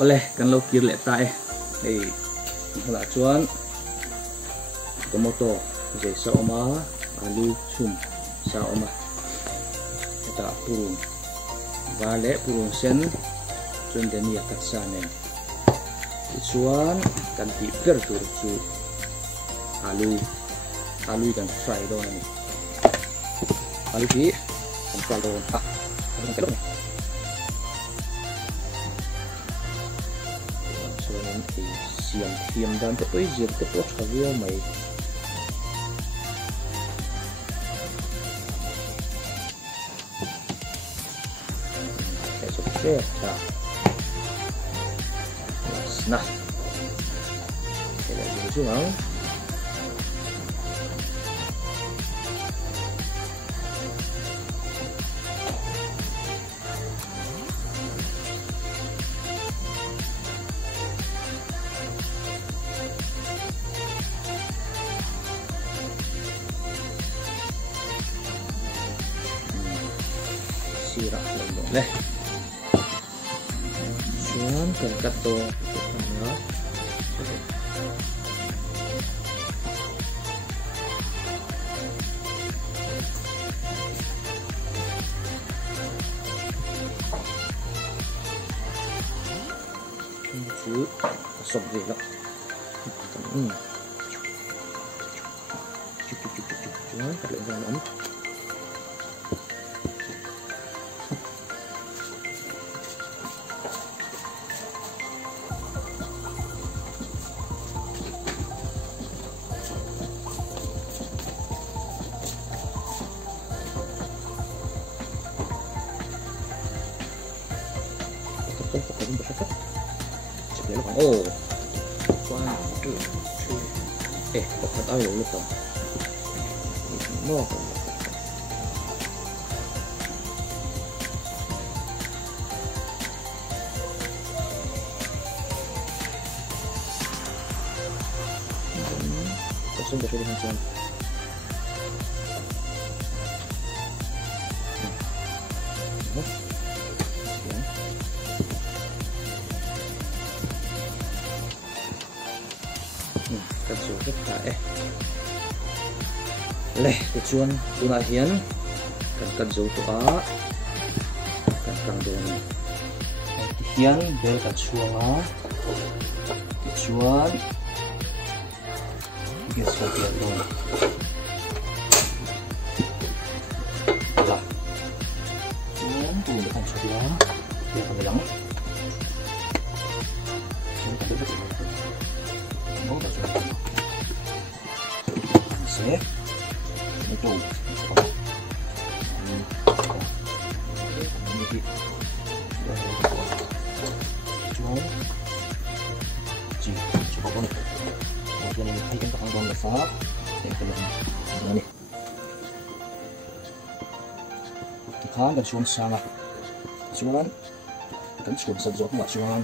oleh kan lo kir le ta ei hala chuan tomato je sa oma alu sum sa oma eta purun vale purun sen chun denia kat sa nen chuan kan ti per tur chu alu kan fry do ni alu hi kan fry do kan ke do chuan ni siam thiam dan te poi zir te po thawia mai Certa. Nah. Kita lihat dulu mau. Sirap boleh. Chuan kan kat to ya. Ini sop dia lah. Cukup. Chuan tak boleh jalan. Oh, 1, 2, 3. Bakit ayaw ulit ah. No. Kasi ba siya din kan sudah tak leh tujuan guna hian kan jauh tu kan don hian bel kan suanga tujuan gas dia don lah tu kan sudah dia kan bilang itu cukup kemudian ini ikan kacang besar yang ini ikan dan cuan sangat cuan kan cuan saja nggak cuan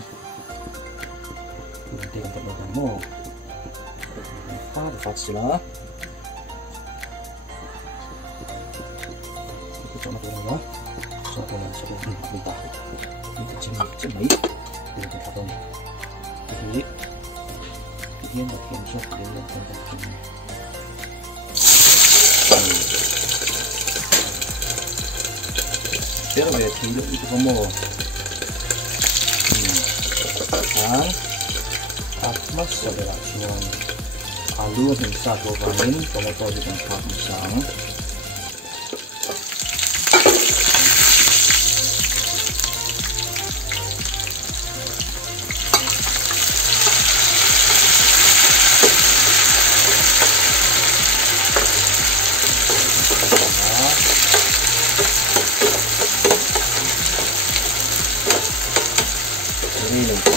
nanti kan terlalu mau apa sila sama turunnya sama sebelum kita ini kecil baik ini kita potong jadi ini yang bagian sok dia yang potong biar banyak hidup itu kamu kan atmas adalah cuman alu dan satu kanin tomato dengan pisang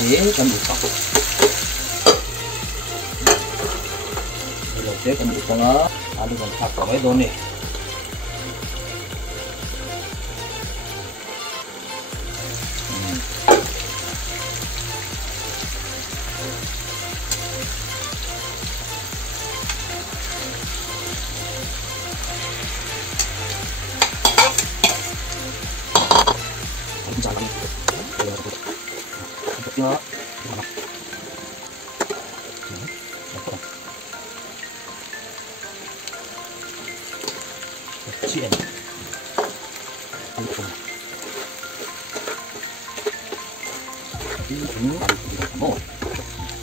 ini kan buka ini kan buka ada kan pakai doni jangan chiên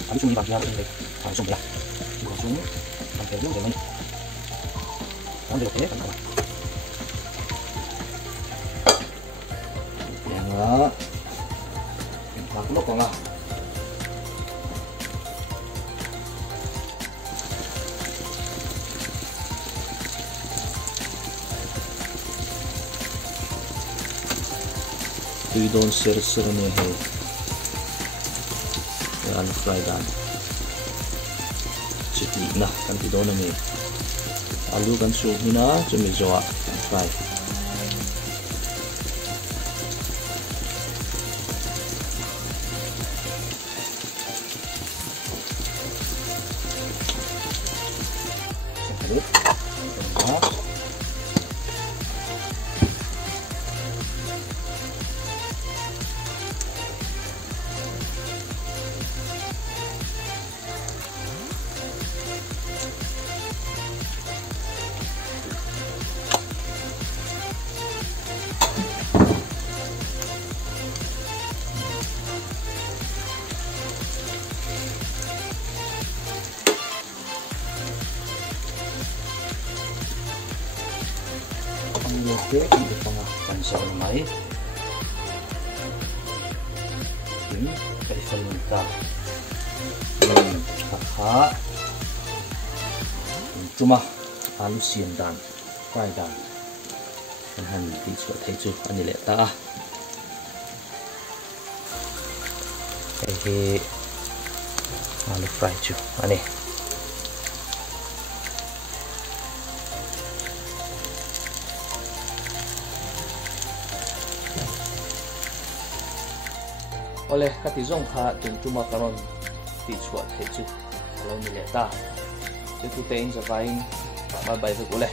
Abi sung ibang pinang ini, sung ya, sung, sampai jauh dengan, kamu lihat ya, kan? Yang aku lo kok lah. We don't ser nih he. Yan fry dan. Chitli na kan ti don ni. Alu kan su hina chumi joa fry. Sedikit. Oke, di tengah cansel mai. Ini kayak fermenta. Kakak. Cuma alu sian dan fry dan. Han di suat heju ani leta. Hehe. Alu fry ju ani. Oleh kati zong kha tung cuma karon ti chuat he chu alo ni le ta chu tu tein za vain ma bai hu oleh